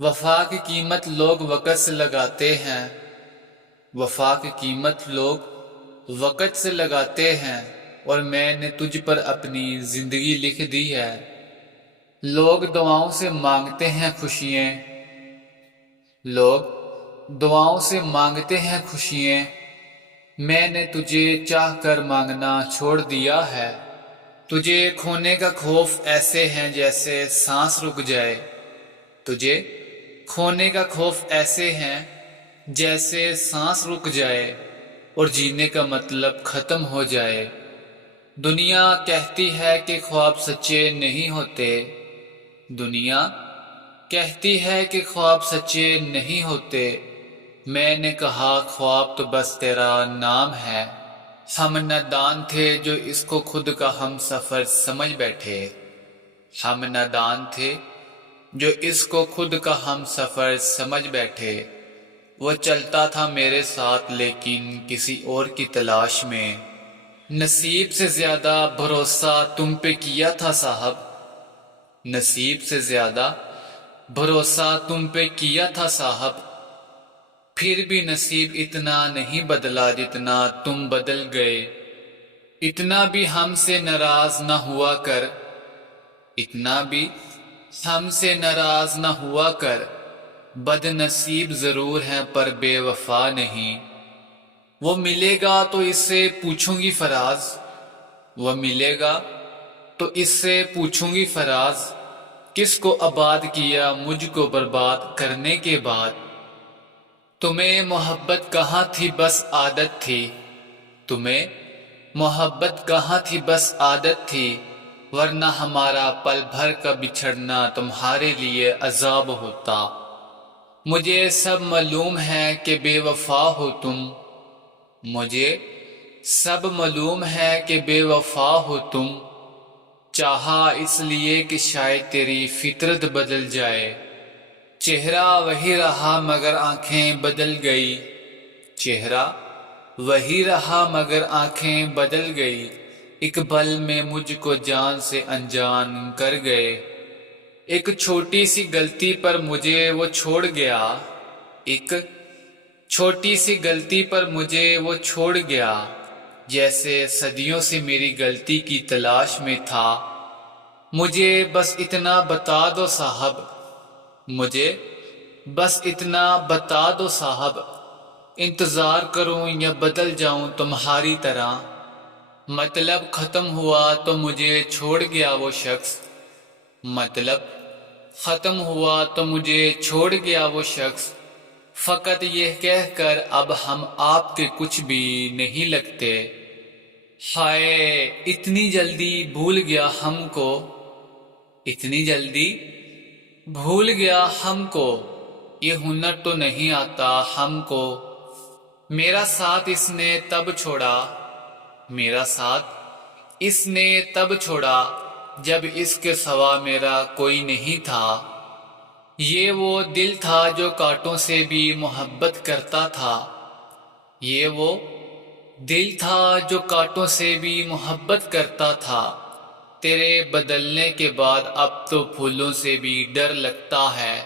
وفا کی قیمت لوگ وقت سے لگاتے ہیں، وفا کی قیمت لوگ وقت سے لگاتے ہیں، اور میں نے تجھ پر اپنی زندگی لکھ دی ہے۔ لوگ دعاؤں سے مانگتے ہیں خوشیاں، لوگ دعاؤں سے مانگتے ہیں خوشیاں، میں نے تجھے چاہ کر مانگنا چھوڑ دیا ہے۔ تجھے کھونے کا خوف ایسے ہے جیسے سانس رک جائے، تجھے کھونے کا خوف ایسے ہیں جیسے سانس رک جائے اور جینے کا مطلب ختم ہو جائے۔ دنیا کہتی ہے کہ خواب سچے نہیں ہوتے، دنیا کہتی ہے کہ خواب سچے نہیں ہوتے، میں نے کہا خواب تو بس تیرا نام ہے۔ ہم نادان تھے جو اس کو خود کا ہم سفر سمجھ بیٹھے، ہم نادان تھے جو اس کو خود کا ہم سفر سمجھ بیٹھے۔ وہ چلتا تھا میرے ساتھ لیکن کسی اور کی تلاش میں، نصیب سے زیادہ بھروسہ تم پہ کیا تھا صاحب، نصیب سے زیادہ بھروسہ تم پہ کیا تھا صاحب، پھر بھی نصیب اتنا نہیں بدلا جتنا تم بدل گئے۔ اتنا بھی ہم سے ناراض نہ ہوا کر، اتنا بھی ہم سے ناراض نہ ہوا کر، بد نصیب ضرور ہیں پر بے وفا نہیں۔ وہ ملے گا تو اس سے پوچھوں گی فراز، وہ ملے گا تو اس سے پوچھوں گی فراز، کس کو آباد کیا مجھ کو برباد کرنے کے بعد۔ تمہیں محبت کہاں تھی بس عادت تھی، تمہیں محبت کہاں تھی بس عادت تھی، ورنہ ہمارا پل بھر کا بچھڑنا تمہارے لیے عذاب ہوتا۔ مجھے سب معلوم ہے کہ بے وفا ہو تم، مجھے سب معلوم ہے کہ بے وفا ہو تم، چاہا اس لیے کہ شاید تیری فطرت بدل جائے۔ چہرہ وہی رہا مگر آنکھیں بدل گئی، چہرہ وہی رہا مگر آنکھیں بدل گئی، ایک پل میں مجھ کو جان سے انجان کر گئے۔ ایک چھوٹی سی غلطی پر مجھے وہ چھوڑ گیا، ایک چھوٹی سی غلطی پر مجھے وہ چھوڑ گیا، جیسے صدیوں سے میری غلطی کی تلاش میں تھا۔ مجھے بس اتنا بتا دو صاحب، مجھے بس اتنا بتا دو صاحب، انتظار کروں یا بدل جاؤں تمہاری طرح۔ مطلب ختم ہوا تو مجھے چھوڑ گیا وہ شخص، مطلب ختم ہوا تو مجھے چھوڑ گیا وہ شخص، فقط یہ کہہ کر اب ہم آپ کے کچھ بھی نہیں لگتے۔ ہائے اتنی جلدی بھول گیا ہم کو، اتنی جلدی بھول گیا ہم کو، یہ ہنر تو نہیں آتا ہم کو۔ میرا ساتھ اس نے تب چھوڑا، میرا ساتھ اس نے تب چھوڑا جب اس کے سوا میرا کوئی نہیں تھا۔ یہ وہ دل تھا جو کانٹوں سے بھی محبت کرتا تھا، یہ وہ دل تھا جو کانٹوں سے بھی محبت کرتا تھا۔ تیرے بدلنے کے بعد اب تو پھولوں سے بھی ڈر لگتا ہے۔